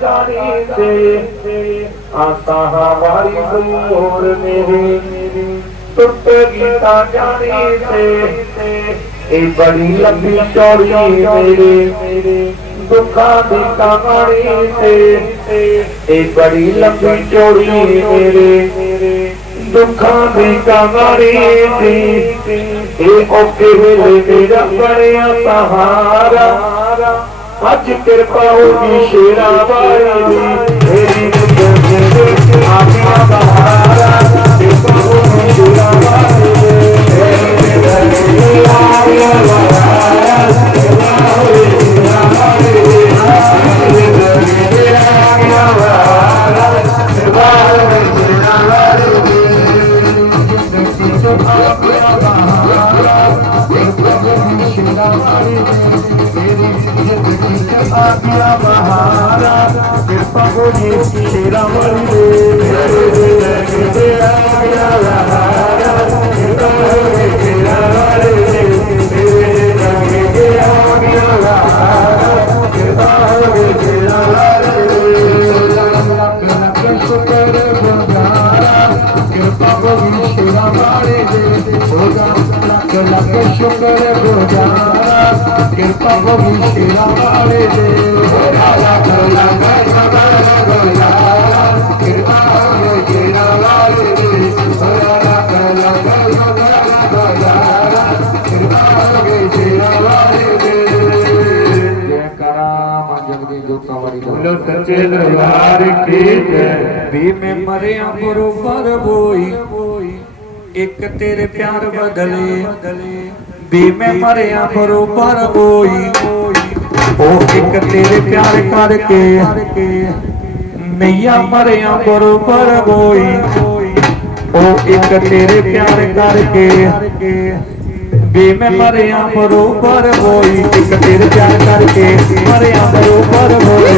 जाने से आशा हमारी दूर नहीं टूट गीता जाने से ए बड़ी लंबी चौड़ी मेरे दुखा दी कहानी से ए बड़ी लंबी चौड़ी मेरे दुखा दी कहानी से ए ओके मिले मेरा बड़े सहारा Yeah. किया बहारा कृपा को जी राम कृपा को भी तेरा मारे दे होगा लख लख शुक्र गोजा ਕਿਰਪਾ ਪ੍ਰਭੂ ਤੇਰਾ ਵਾਲੇ ਦੇ ਰਾਜਾ ਕਰਨਾ ਕਰ ਸਦਾ ਰਗੋਲਾ ਕਿਰਪਾ ਪ੍ਰਭੂ ਤੇਰਾ ਵਾਲੇ ਦੇ ਰਾਜਾ ਕਰਨਾ ਕਰ ਸਦਾ ਰਗੋਲਾ ਕਿਰਪਾ ਪ੍ਰਭੂ ਤੇਰਾ ਵਾਲੇ ਦੇ ਜੈ ਕਰਾਮ ਜਗਦੀ ਜੋਤਾ ਵਾਰੀ ਬੋਲੋ ਸੱਚੇ ਦਰਬਾਰ ਕੀ ਜੈ। ਵੀ ਮੈਂ ਮਰਿਆ ਗੁਰੂ ਪਰ ਹੋਈ। ਇੱਕ ਤੇਰੇ ਪਿਆਰ ਬਦਲੇ। ਵੀ ਮੈਂ ਮਰਿਆ ਬਰੋਬਰ ਹੋਈ ਉਹ ਇੱਕ ਤੇਰੇ ਪਿਆਰ ਕਰਕੇ। ਨਈਆ ਮਰਿਆ ਬਰੋਬਰ ਹੋਈ ਉਹ ਇੱਕ ਤੇਰੇ ਪਿਆਰ ਕਰਕੇ। ਵੀ ਮੈਂ ਮਰਿਆ ਬਰੋਬਰ ਹੋਈ ਇੱਕ ਤੇਰੇ ਪਿਆਰ ਕਰਕੇ। ਮਰਿਆ ਬਰੋਬਰ ਹੋਈ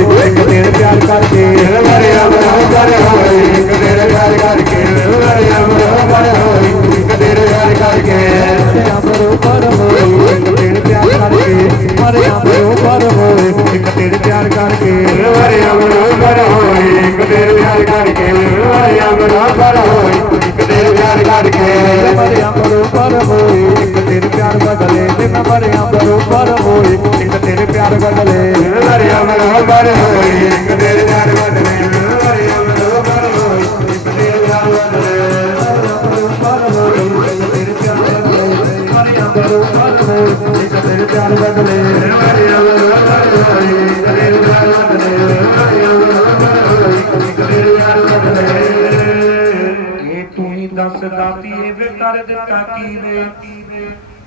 ਕਰ ਦਿੱਤਾ ਕੀ ਵੇ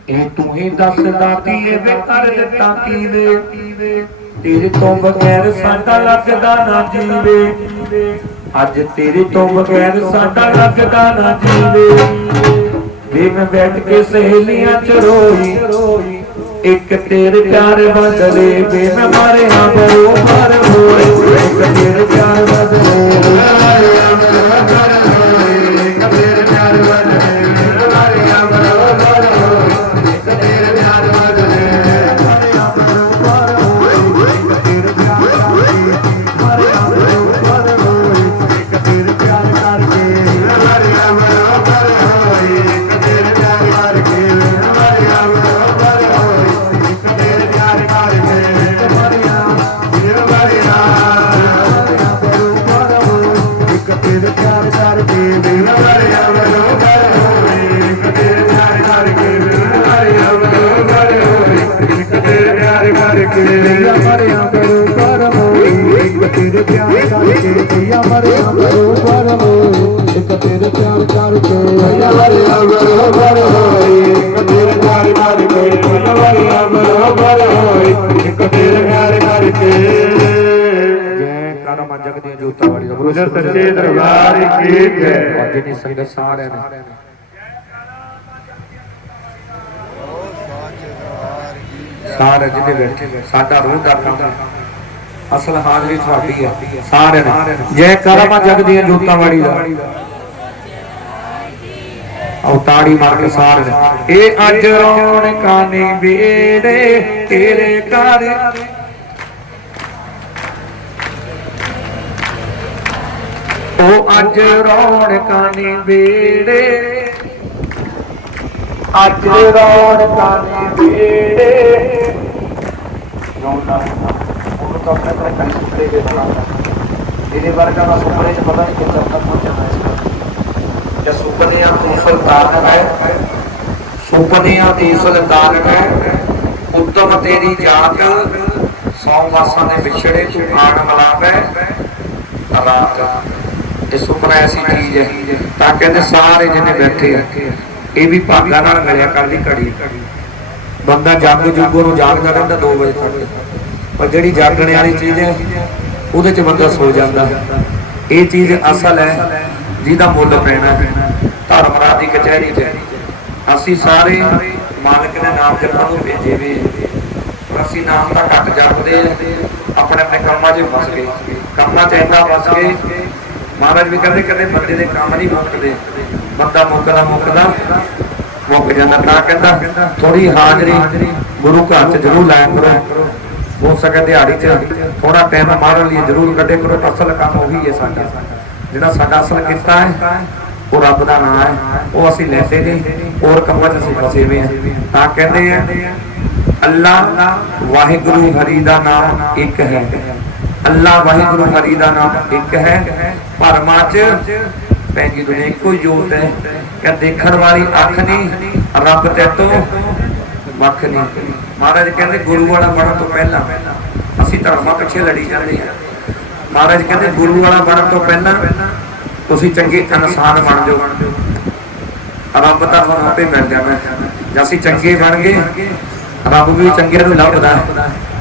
ਇਹ ਤੂੰ ਹੀ ਦੱਸ ਦਾਤੀਏ ਵੇ ਕਰ ਦਿੱਤਾ ਕੀ ਵੇ ਤੇਰੇ ਤੋਂ ਬਗੈਰ ਸਾਡਾ ਲੱਗਦਾ ਨਾ ਜੀਵੇ। ਅੱਜ ਤੇਰੇ ਤੋਂ ਬਗੈਰ ਸਾਡਾ ਲੱਗਦਾ ਨਾ ਜੀਵੇ। ਵੇ ਮੈਂ ਬੈਠ ਕੇ ਸਹੇਲੀਆਂ ਚ ਰੋਈ। ਇੱਕ ਤੇਰੇ ਪਿਆਰ ਬਦਲੇ, ਵੇ ਮੈਂ ਮਾਰੇ ਹਾਂ ਬਰੋਬਰ ਹੋਏ ਇੱਕ ਤੇਰੇ ਪਿਆਰ ਬਦਲੇ। ਤੇਰੀਆਂ ਜੋਤਾਂ ਸੱਚੇ ਦਰਬਾਰ ਕੀ ਜੈ ਅੱਜ ਦੀ ਸੰਗਤ ਸਾਰਿਆਂ ਨੇ। ਸਾਰੇ ਜਿਹਦੇ ਵਿੱਚ ਸਾਡਾ ਰੂਹ ਦਾ ਕੰਮ ਅਸਲ ਹਾਜ਼ਰੀ ਤੁਹਾਡੀ ਆ ਸਾਰਿਆਂ ਨੇ। ਜੈ ਕਰਮ ਜਗਦੀਆਂ ਜੋਤਾਂ ਵਾਲੀ ਦਾ। ਆਓ ਤਾੜੀ ਮਾਰ ਕੇ ਸਾਰੇ ਨੇ। ਇਹ ਅੱਜ ਰੌਣਕਾਂ ਨੇ ਵੇੜੇ, ਤੇਰੇ ਘਰ ਅੱਜ ਰੌਣਕਾਂ ਨੇ ਵੇੜੇ ਅੱਜ ਰੌਣਕਾਂ ਨੇ ਵੇੜੇ ਰੌਣਕਾਂ ਉਹ ਤਾਂ ਆਪਣੇ ਕੋਲ ਕਈ ਸੁਪਨੇ ਦੇ ਬਣਾ ਇਹਦੇ ਵਰਗਾ ਦਾ ਸੁਪਨੇ ਚ ਪਤਾ ਨਹੀਂ ਕਿੱਥੇ ਤੱਕ ਪਹੁੰਚਣਾ ਹੈ ਜਾਂ ਸੁਪਨਿਆਂ ਦੀ ਸੁਲਤਾਨ ਹੈ, ਸੁਪਨਿਆਂ ਦੀ ਸੁਲਤਾਨ ਹੈ, ਉੱਤਮ ਤੇਰੀ ਜਾਤ ਸੌ ਵਾਸਾਂ ਦੇ ਵਿਛੜੇ ਤੂੰ ਆਣ ਮਲਾਵੇ, ਰਾਤ। ਇਹ ਸੁਪਨਾ ਐਸੀ ਚੀਜ਼ ਹੈ, ਤਾਂ ਕਹਿੰਦੇ ਸਾਰੇ ਜਿਹਨੇ ਬੈਠੇ ਆ, ਇਹ ਵੀ ਭਾਗਾਂ ਨਾਲ ਮਿਲਿਆ ਕਰਦੀ ਘੜੀ। ਬੰਦਾ ਜਾਗੋ ਜੁਗੋ ਨੂੰ ਜਾਗਦਾ ਰਹਿੰਦਾ 2 ਵਜੇ ਤੱਕ। ਪਰ ਜਿਹੜੀ ਜਾਗਣ ਵਾਲੀ ਚੀਜ਼ ਹੈ, ਉਹਦੇ 'ਚ ਬੰਦਾ ਸੋ ਜਾਂਦਾ ਇਹ ਚੀਜ਼ ਅਸਲ ਹੈ, ਜਿਹਦਾ ਮੁੱਲ ਪੈਣਾ ਧਰਮ ਰਾਜ ਦੀ ਕਚਹਿਰੀ 'ਚ ਅਸੀਂ ਸਾਰੇ ਮਾਲਕ ਦੇ ਨਾਮ ਜਪਾਂ ਨੂੰ ਭੇਜੇ ਵੀ ਅਸੀਂ ਨਾਮ ਦਾ ਘੱਟ ਜਪਦੇ ਆ, ਆਪਣੇ ਆਪਣੇ ਕੰਮਾਂ 'ਚ ਫਸ ਗਏ। ਕੰਮਾਂ 'ਚ ਫਸ ਗਏ ਮਹਾਰਾਜ ਵੀ ਕਹਿੰਦੇ ਕਦੇ ਬੰਦੇ ਦੇ ਕੰਮ ਨਹੀਂ ਮੁੱਕਦੇ। ਬੰਦਾ ਮੁੱਕਦਾ ਮੁੱਕਦਾ, ਮੁੱਕ ਜਾਂਦਾ। ਤਾਂ ਕਹਿੰਦਾ ਥੋੜੀ ਹਾਜ਼ਰੀ ਗੁਰੂ ਘਰ 'ਚ ਜ਼ਰੂਰ ਲਾਇਆ ਕਰੋ। ਹੋ ਸਕੇ ਦਿਹਾੜੀ 'ਚ ਥੋੜਾ ਟਾਈਮ ਮਾਰਨ ਲਈ ਜ਼ਰੂਰ ਕੱਢੇ ਕਰੋ ਅਸਲ ਕੰਮ ਉਹੀ ਹੈ ਸਾਡਾ। ਜਿਹੜਾ ਸਾਡਾ ਅਸਲ ਕਿੱਤਾ ਹੈ, ਉਹ ਰੱਬ ਦਾ ਨਾਮ ਹੈ। ਉਹ ਅਸੀਂ ਲੈਂਦੇ ਨਹੀਂ, ਹੋਰ ਕੰਮਾਂ 'ਚ ਅਸੀਂ ਫਸੇ ਹੋਏ ਹਾਂ। ਤਾਂ ਕਹਿੰਦੇ ਆ, ਅੱਲਾ ਵਾਹਿਗੁਰੂ ਹਰੀ ਦਾ ਨਾਮ ਇੱਕ ਹੈ। ਅੱਲਾ ਵਾਹਿਗੁਰੂ ਹਰੀ ਦਾ ਨਾਮ ਇੱਕ ਹੈ। ਭਰਮਾਂ 'ਚ ਪੈਂਦੀ ਦੁਨੀਆ ਇੱਕੋ ਜੋਤ ਹੈ ਕਿ ਦੇਖਣ ਵਾਲੀ ਅੱਖ ਨਹੀਂ, ਰੱਬ ਤੇ ਤੋਂ ਵੱਖ ਨਹੀਂ। ਮਹਾਰਾਜ ਕਹਿੰਦੇ, ਗੁਰੂ ਵਾਲਾ ਬਣਨ ਤੋਂ ਪਹਿਲਾਂ ਅਸੀਂ ਧਰਮਾਂ ਪਿੱਛੇ ਲੜੀ ਜਾਂਦੇ ਹਾਂ। ਮਹਾਰਾਜ ਕਹਿੰਦੇ, ਗੁਰੂ ਵਾਲਾ ਬਣਨ ਤੋਂ ਪਹਿਲਾਂ ਤੁਸੀਂ ਚੰਗੇ ਇਨਸਾਨ ਬਣ ਜਾਓ। ਰੱਬ ਤਾਂ ਤੁਹਾਨੂੰ ਆਪੇ ਮਿਲ ਜਾਣਾ। ਜੇ ਅਸੀਂ ਚੰਗੇ ਬਣ ਗਏ, ਰੱਬ ਵੀ ਚੰਗੇ ਨੂੰ ਲੱਭਦਾ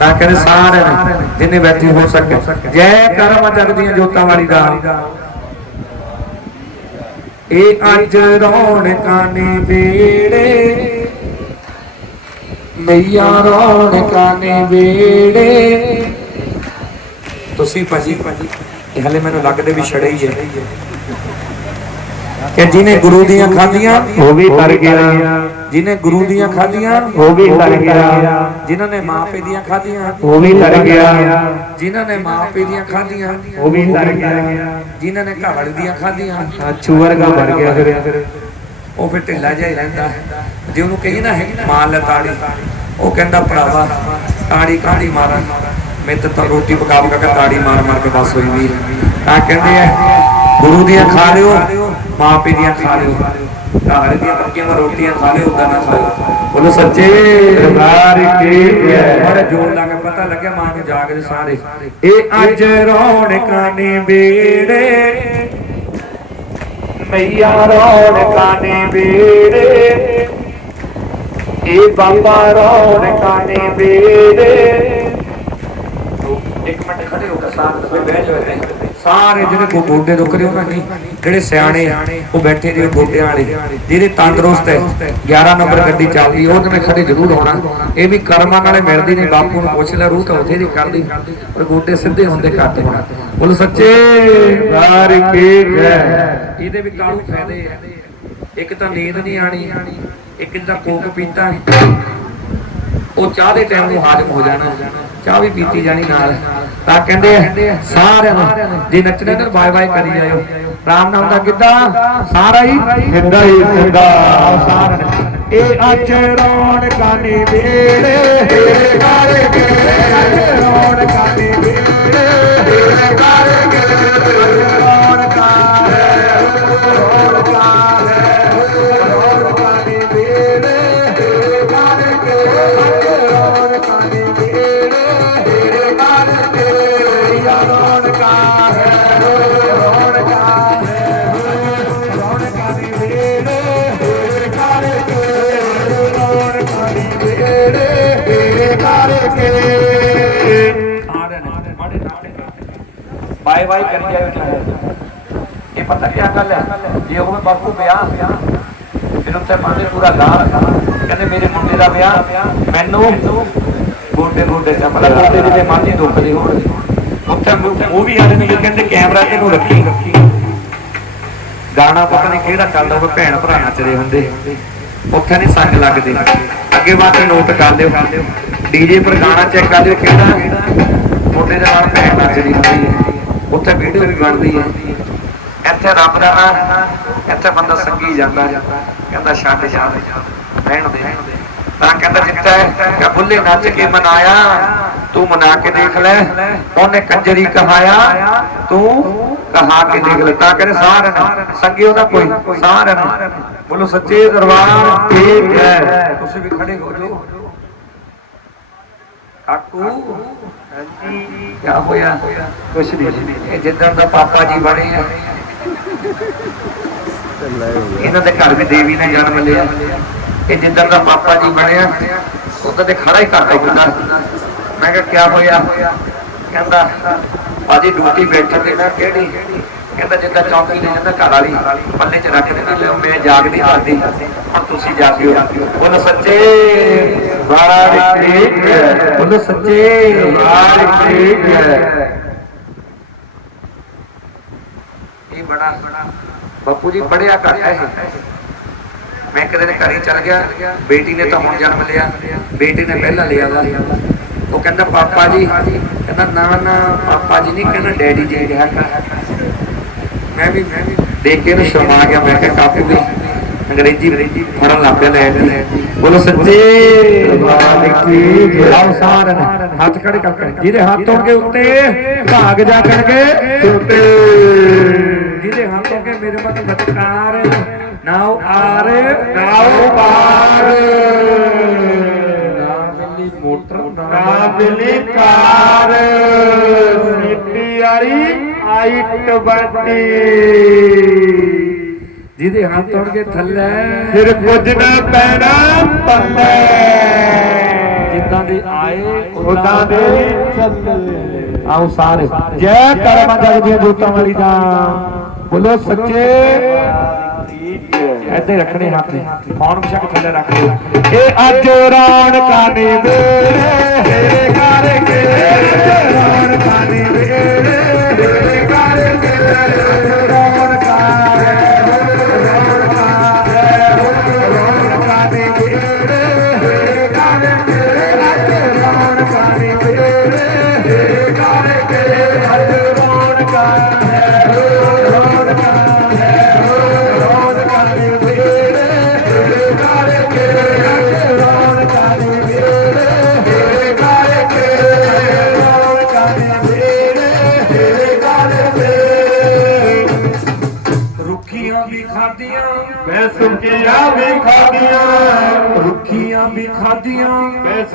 ਤਾਂ ਕਹਿੰਦੇ ਸਾਰਿਆਂ ਨੇ ਜਿੰਨੇ ਬੈਠੇ ਹੋ ਸਕੇ। ਜੈ ਕਰਮ ਜਗਦੀਆਂ ਜੋਤਾਂ ਵਾਲੀ ਦਾ। ਇਹ ਅੱਜ ਰੌਣਕਾਂ ਨੇ ਵੇੜੇ ਮਈਆ ਰੌਣਕਾਂ ਨੇ ਵੇੜੇ ਤੁਸੀਂ ਭਾਜੀ ਇਹ ਹਲੇ ਮੈਨੂੰ ਲੱਗਦੇ ਵੀ ਛੜੇ ਹੀ ਹੈ। ਕਿ ਜਿਹਨੇ ਗੁਰੂ ਦੀਆਂ ਖਾਧੀਆਂ ਉਹ ਵੀ ਤਰ ਗਿਆ। ਜਿਹਨੇ ਗੁਰੂ ਦੀਆਂ ਖਾਧੀਆਂ ਉਹ ਵੀ ਤਰ ਗਿਆ। ਜਿਨ੍ਹਾਂ ਨੇ ਮਾਪੇ ਦੀਆਂ ਖਾਧੀਆਂ ਉਹ ਵੀ ਤਰ ਗਿਆ। ਜਿਨ੍ਹਾਂ ਨੇ ਮਾਪੇ ਦੀਆਂ ਖਾਧੀਆਂ ਉਹ ਵੀ ਤਰ ਗਿਆ। ਜਿਨ੍ਹਾਂ ਨੇ ਵਾਲੀ ਦੀਆਂ ਖਾਧੀਆਂ। ਅੱਛੂ ਵਰਗਾ ਬਣ ਗਿਆ ਫਿਰ। ਉਹ ਫਿਰ ਢਿੱਲਾ ਜਿਹਾ ਹੀ ਰਹਿੰਦਾ। ਜੇ ਉਹਨੂੰ ਕਹੀ ਨਾ ਹੈ ਮਾਰ ਲੈ ਤਾੜੀ। ਉਹ ਕਹਿੰਦਾ ਭਰਾਵਾ ਤਾੜੀ ਕਾੜੀ ਮਾਰਾਂ? ਮੈਂ ਤਾਂ ਤਾਂ ਰੋਟੀ ਪਕਾ ਪਕਾ ਕੇ ਤਾੜੀ ਮਾਰ ਮਾਰ ਕੇ ਬਸ ਹੋਈ ਵੀ ਤਾਂ ਕਹਿੰਦੇ ਆ ਗੁਰੂ ਦੀਆਂ ਖਾ ਲਿਓ। ਮਾਂ ਪਿਓ ਦੀਆਂ ਖਾ ਲਿਓ ਘਰ ਦੀਆਂ ਪੱਕੀਆਂ ਰੋਟੀਆਂ ਖਾ ਲਿਓ ਉਦਾਂ ਨਾ ਖਾਓ ਬੋਲੋ ਸੱਚੇ ਦਰਬਾਰ ਕੀ ਜੈ ਬੜਾ ਜੋਰ ਲਾ ਕੇ ਪਤਾ ਲੱਗਿਆ ਮਾਂ ਨੂੰ ਜਾਗਦੇ ਸਾਰੇ। ਇਹ ਅੱਜ ਰੌਣਕਾਂ ਨੇ ਵੇੜੇ। ਮਈਆ ਰੌਣਕਾਂ ਨੇ ਵੇੜੇ। ਇਹ ਬਾਬਾ ਰੌਣਕਾਂ ਨੇ ਵੇੜੇ। ਇੱਕ ਮਿੰਟ ਖੜੇ ਹੋ ਕੇ ਸਾਰੇ ਬਹਿ ਜਾਓ। ਸਾਰੇ ਜਿਹੜੇ ਗੋ- ਗੋਡੇ ਦੁੱਖ ਉਹਨਾਂ ਨਹੀਂ ਜਿਹੜੇ ਸਿਆਣੇ ਉਹ ਬੈਠੇ ਜਿਹੜੇ ਗੋਡਿਆਂ ਵਾਲੇ ਜਿਹੜੇ ਤੰਦਰੁਸਤ ਹੈ 11 ਨੰਬਰ ਗੱਡੀ ਚੱਲਦੀ, ਉਹ ਤੇ ਖੜੇ ਜ਼ਰੂਰ ਹੋਣਾ। ਇਹ ਵੀ ਕਰਮਾਂ ਨਾਲੇ ਮਿਲਦੀ ਨਹੀਂ, ਬਾਪੂ ਨੂੰ ਪੁੱਛ ਲੈ, ਰੂਹ ਤਾਂ ਦੀ ਕਰਦੀ, ਪਰ ਗੋਡੇ ਸਿੱਧੇ ਹੁੰਦੇ ਘੱਟ ਹੋਣਾ। ਬੋਲ ਸੱਚੇ ਦਰਬਾਰ ਕੀ ਜੈ। ਇਹਦੇ ਵੀ ਕਾਲੂ ਫਾਇਦੇ ਆ? ਇੱਕ ਤਾਂ ਨੀਂਦ ਨਹੀਂ ਆਣੀ, ਇੱਕ ਦਾ ਕੋਕ ਪੀਤਾ, ਉਹ ਚਾਹ ਦੇ ਟਾਈਮ ਨੂੰ ਹਾਜ਼ਮ ਹੋ ਜਾਣਾ। ਚਾਹ ਵੀ ਪੀਤੀ ਜਾਣੀ ਨਾਲ। ਤਾਂ ਕਹਿੰਦੇ ਸਾਰਿਆਂ ਨੂੰ ਜੇ ਨੱਚਣਾ ਤਾਂ ਬਾਏ ਬਾਏ ਕਰੀ ਜਾਇਓ। ਰਾਮ ਨਾਮ ਦਾ ਕਿੱਦਾਂ ਸਾਰਾ ਹੀ ਸਿੱਧਾ ਹੀ ਸਿੱਧਾ ਆਓ ਸਾਰਿਆਂ ਨੇ ਇਹ ਅੱਜ ਰੌਣਕਾਂ ਨੇ ਵੇੜੇ ਕਾਲੇ ਕੇ ਰੌਣਕਾਂ ਦੇ ਵੇੜੇ ਬਾਏ ਬਾਏ ਕਰੀ ਜਾਇਓ ਇਹ ਪਤਾ ਕੀ ਗੱਲ ਹੈ? ਜੇ ਉਹ ਬਾਪੂ ਵਿਆਹ ਫਿਰ ਉੱਥੇ ਪਾਉਂਦੇ ਪੂਰਾ ਗਾਹ ਕਹਿੰਦੇ ਮੇਰੇ ਮੁੰਡੇ ਦਾ ਵਿਆਹ, ਮੈਨੂੰ ਗੋਡੇ ਗੋਡੇ ਚੱਪਲਾ ਗੋਡੇ ਦੇ ਮਾਝੀ ਦੁਖਦੇ ਹੋਣਗੇ। ਉੱਥੇ ਉਹ ਵੀ ਆਦੇ ਨੇ ਕਹਿੰਦੇ ਕੈਮਰਾ ਤੇ ਨੂੰ ਰੱਖੀ। ਗਾਣਾ ਪਤਾ ਨਹੀਂ ਕਿਹੜਾ ਚੱਲਦਾ ਉਹ ਭੈਣ ਭਰਾ ਨੱਚਦੇ ਹੁੰਦੇ। ਉੱਥੇ ਨਹੀਂ ਸੰਗ ਲੱਗਦੇ। ਅੱਗੇ ਵਾਸਤੇ ਨੋਟ ਕਰ ਲਿਓ ਡੀਜੇ ਪਰ ਗਾਣਾ ਚੈੱਕ ਕਰ ਲਿਓ ਕਿਹੜਾ। ਮੁੰਡੇ ਦੇ ਨਾਲ ਭੈਣ ਨੱਚਦੀ ਹੁੰਦੀ ਹੈ। ਉੱਥੇ ਵੀਡੀਓ ਵੀ ਬਣਦੀ ਹੈ। ਇੱਥੇ ਰੱਬ ਦਾ ਨਾਂ ਇੱਥੇ ਬੰਦਾ ਸੰਗੀ ਜਾਂਦਾ ਕਹਿੰਦਾ ਛੱਡ ਜਾ। ਰਹਿਣ ਦੇ। ਤਾਂ ਕਹਿੰਦਾ ਜਿੱਤਾ ਕਿ ਬੁੱਲੇ ਨੱਚ ਕੇ ਮਨਾਇਆ, ਤੂੰ ਮਨਾ ਕੇ ਦੇਖ ਲੈ। ਉਹਨੇ ਕੰਜਰੀ ਕਹਾਇਆ, ਤੂੰ ਕਹਾ ਕੇ ਦੇਖ ਲੈ। ਤਾਂ ਕਹਿੰਦੇ ਸਾਰ ਸੰਗੀ ਉਹਦਾ ਕੋਈ ਸਾਰ ਬੋਲੋ, ਸੱਚੇ ਦਰਬਾਰ ਠੀਕ ਹੈ। ਤੁਸੀਂ ਵੀ ਖੜੇ ਹੋ ਜਾਓ। ਕਾਕੂ, ਹਾਂਜੀ। ਕੀ ਹੋਇਆ? ਕੁਛ ਨਹੀਂ। ਇਹ ਜਿੱਦਾਂ ਦਾ ਪਾਪਾ ਜੀ ਬਣੇ ਆ, ਇਹਨਾਂ ਦੇ ਘਰ ਵੀ ਦੇਵੀ ਨੇ ਜਨਮ ਲਿਆ। ਇਹ ਜਿੱਦਾਂ ਦਾ ਪਾਪਾ ਜੀ ਬਣਿਆ ਉਦੋਂ ਤੇ ਖੜਾ ਹੀ ਕਰਦਾ ਬੰਦਾ ਮੈਂ ਕਿਹਾ, ਕਿਆ ਹੋਇਆ? ਕਹਿੰਦਾ ਬਾਜੀ ਡਿਊਟੀ ਬੈਠੇ ਤੇ ਨਾ ਕਿਹੜੀ? ਕਹਿੰਦਾ, ਜਿੱਦਾਂ ਚੌਂਕੀ ਨੇ ਜਾਂਦਾ ਘਰ ਵਾਲੀ ਪੱਲੇ 'ਚ ਰੱਖ ਦਿੰਦੀ ਲਿਓ ਮੈਂ ਜਾਗਦੀ ਕਰਦੀ ਹੁਣ ਤੁਸੀਂ ਜਾਗਿਓ। ਬੋਲੋ ਸੱਚੇ ਵਾਹਿਗੁਰੂ ਠੀਕ ਹੈ ਬੋਲੋ ਸੱਚੇ। ਵਾਹਿਗੁਰੂ ਠੀਕ ਹੈ ਇਹ ਬੜਾ ਬਾਪੂ ਜੀ ਪੜਿਆ ਘੱਟ ਹੈ ਮੈਂ ਕਦੇ ਦੇ ਘਰੇ ਚਲ ਗਿਆ। ਬੇਟੀ ਨੇ ਤਾਂ ਹੁਣ ਜਨਮ ਲਿਆ। ਬੇਟੀ ਨੇ ਪਹਿਲਾਂ ਲਿਆ ਵਾ। ਉਹ ਕਹਿੰਦਾ ਪਾਪਾ ਜੀ। ਕਹਿੰਦਾ ਨਾ ਨਾ ਪਾਪਾ ਜੀ ਨਹੀਂ ਕਹਿੰਦਾ ਡੈਡੀ ਜੀ ਰਿਹਾ ਕਰ ਮੈਂ ਵੀ ਮੈਂ ਵੀ ਦੇਖ ਕੇ ਨੂੰ ਸ਼ਰਮਾ ਗਿਆ। ਮੈਂ ਕਿਹਾ ਕਾਫੀ ਵੀ ਅੰਗਰੇਜ਼ੀ ਫੜਨ ਲੱਗ ਪਿਆ ਲੈ ਲੈ ਬੋਲੋ ਸੱਚੇ। ਵਾਹਿਗੁਰੂ ਕੀ ਜੈ। ਆਓ ਸਾਰਿਆਂ ਨੇ ਹੱਥ ਖੜੇ ਕਰਕੇ ਜਿਹਦੇ ਹੱਥ ਹੋਣਗੇ ਉੱਤੇ ਭਾਗ ਜਾਗਣਗੇ ਉੱਤੇ। ਜਿਹਦੇ ਹੱਥ ਹੋਣਗੇ ਮੇਰੇ ਮਤ ਬਚਕਾਰ ਨਾਉ ਆਰ ਨਾਉ ਪਾਰ। ਨਾ ਮਿਲੀ ਮੋਟਰ ਨਾ ਬਿਲੀ ਕਾਰ। ਆਰੀ ਆਈਟ ਬੱਟੀ ਜਿਹਦੇ ਹੱਥ ਹੋਣਗੇ ਥੱਲੇ। ਫਿਰ ਕੁਝ ਨਾ ਪੈਣਾ ਪੱਲੇ ਜਿੱਦਾਂ ਦੇ ਆਏ ਉਦਾਂ ਦੇ ਚੱਲੇ। ਆਓ ਸਾਰੇ। ਜੈ ਕਰਮਾ ਜਗ ਦੀਆਂ ਜੋਤਾਂ ਵਾਲੀ ਦਾ ਬੋਲੋ ਸੱਚੇ। ਇੱਥੇ ਰੱਖਣੇ ਹੱਥ। ਫੋਨ ਬਿਸ਼ਕ ਥੱਲੇ ਰੱਖ ਦਿਓ। ਇਹ ਅੱਜ ਰੌਣਕਾਂ ਨੇ ਵੇਲੇ। ਕਰਕੇ ਰੌਣਕਾਂ ਨੇ ਵੇਲੇ। ਕਰਕੇ ਰੌਣਕਾਂ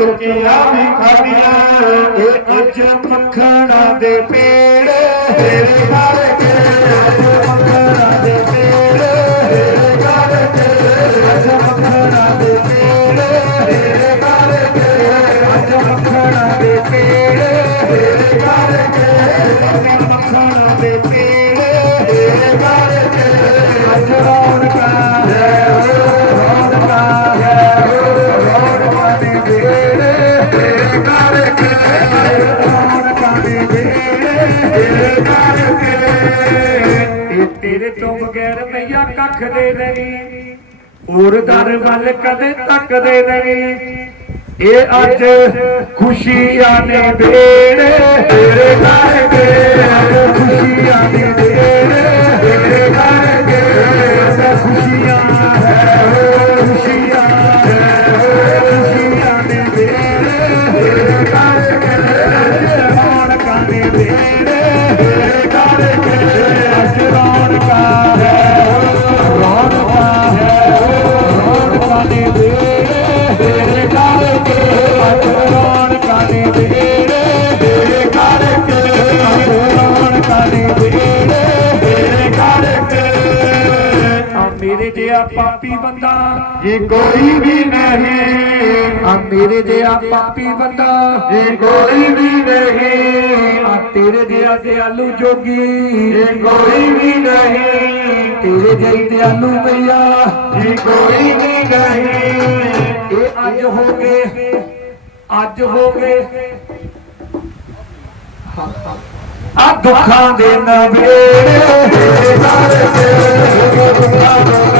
ਮੈਂ ਸੁੱਕੀਆਂ ਵੀ ਖਾਦੀਆਂ ਇਹ ਅੱਜ ਮੱਖਣਾ ਦੇ ਪੇੜ। ਤੇਰੇ ਕਰਕੇ ਅੱਜ ਮੱਖਣਾ ਦੇ ਪੇੜ। ਤੇਰੇ ਕਰਕੇ ਅੱਜ ਮੱਖਣਾ ਦੇ ਪੇੜ। ਤੇਰੇ ਕਰਕੇ ਅੱਜ ਮੱਖਣਾ ਦੇ ਪੇੜ। ਤੇਰੇ ਕਰਕੇ ਅੱਜ ਮੱਖਣਾ ਦੇ ਪੇੜ। ਤੇਰੇ ਕਰਕੇ ਤੇਰੇ ਇਹ ਤੇਰੇ ਤੋਂ ਬਗੈਰ ਮਈਆ ਕੱਖ ਦੇ ਨਹੀਂ, ਹੋਰ ਦਰ ਵੱਲ ਕਦੇ ਤੱਕਦੇ ਨਹੀਂ। ਇਹ ਅੱਜ ਖੁਸ਼ੀਆਂ ਨੇ ਬੇੜੇ ਤੇਰੇ ਕਰਕੇ ਅੱਜ ਖੁਸ਼ੀਆਂ ਨੇ ਬੇੜੇ ਜਿਹਾ ਪਾਪੀ ਬੰਦਾ। ਜੀ ਕੋਈ ਵੀ ਨਹੀਂ ਆ ਮੇਰੇ ਜਿਹਾ ਪਾਪੀ ਬੰਦਾ। ਜੀ ਕੋਈ ਵੀ ਨਹੀਂ ਆ ਤੇਰੇ ਜਿਹਾ ਦਿਆਲੂ ਜੋਗੀ। ਜੀ ਕੋਈ ਵੀ ਨਹੀਂ ਤੇਰੇ ਜਿਹੀ ਦਿਆਲੂ ਭਈਆ ਜੀ ਕੋਈ ਵੀ ਨਹੀਂ ਇਹ ਅੱਜ ਹੋ ਗਏ। ਅੱਜ ਹੋ ਗਏ। ਆ ਦੁੱਖਾਂ ਦੇ ਨਵੇੜੇ। ਕਰਕੇ ਦੁੱਖਾਂ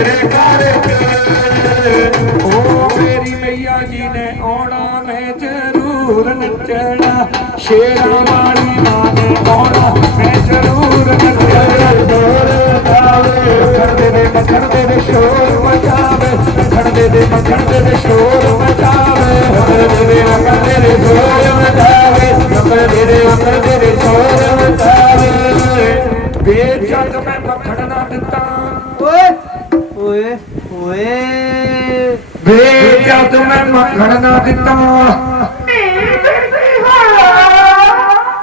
ਤੇਰੇ ਘਰ ਚ ਓ ਮੇਰੀ ਮਈਆ ਜੀ ਨੇ ਆਉਣਾ ਮੈਂ ਜ਼ਰੂਰ ਨੱਚਣਾ। ਸ਼ੇਰਾਂ ਵਾਲੀ ਮਾਂ ਨੇ ਆਉਣਾ ਮੈਂ ਜ਼ਰੂਰ ਨੱਚਣਾ। ਜੋਰ ਮਚਾਵੇ ਮੱਖਣ ਦੇ ਦੇ ਮੱਖਣ ਦੇ ਦੇ ਸ਼ੋਰ ਮਚਾਵੇ। ਮੱਖਣ ਦੇ ਦੇ ਦੇ ਦੇ ਸ਼ੋਰ ਮਚਾਵੇ। ਅੰਦਰ ਦੇ ਅੰਦਰ ਦੇ ਜੋਰ ਮਚਾਵੇ। ਅੰਦਰ ਦੇ ਅੰਦਰ ਦੇ ਜੋਰ ਮਚਾਵੇ। ਵੇ ਮੈਂ ਮੱਖਣ ਦਿੱਤਾ। ਓਏ ਵੇ, ਜਦ ਮੈਂ ਮੱਖਣ ਨਾ ਦਿੱਤਾ।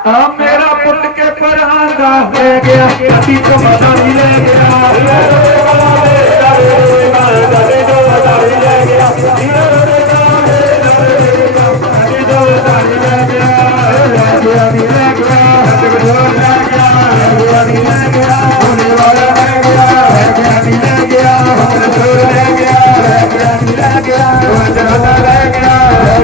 ਆ ਮੇਰਾ ਪੁੱਤ ਕੇ ਪਰਾਂ ਦਾ ਹੋ ਗਿਆ। ਅਤੀ ਕਮਾਦਾ ਨਹੀਂ ਲੈ ਗਿਆ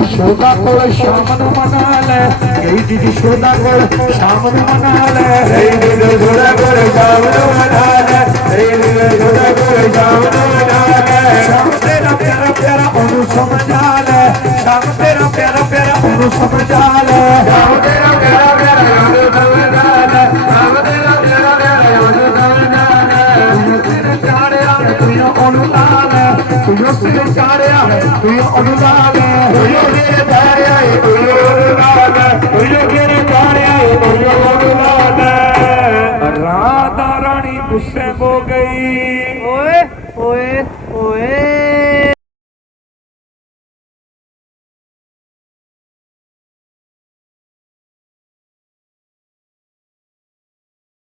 ਗਈ ਸੀ ਸ਼ੋਦਾ ਕੋਲ ਸ਼ਾਮ ਨੂੰ ਮਨਾ ਲੈ ਗਈ ਸੀ ਸ਼ੋਦਾ ਕੋਲ ਸ਼ਾਮ ਨੂੰ ਮਨਾ ਲੈ ਗਈ ਸੀ ਸ਼ੋਦਾ ਕੋਲ ਸ਼ਾਮ ਨੂੰ ਮਨਾ ਲੈ ਸ਼ਾਮ ਤੇਰਾ ਪਿਆਰਾ ਪਿਆਰਾ ਉਹਨੂੰ ਸਮਝਾ ਲੈ ਸ਼ਾਮ ਤੇਰਾ ਪਿਆਰਾ ਪਿਆਰਾ ਉਹਨੂੰ ਸਮਝਾ ਲੈ ਤੇਰੇ ਚਾੜਿਆ ਤੂੰ ਉਹਨੂੰ ਲਾ ਲੈ ਤੂੰ ਸਿਰ ਚਾੜਿਆ ਤੂੰ ਉਹਨੂੰ ਲਾ ਲੈ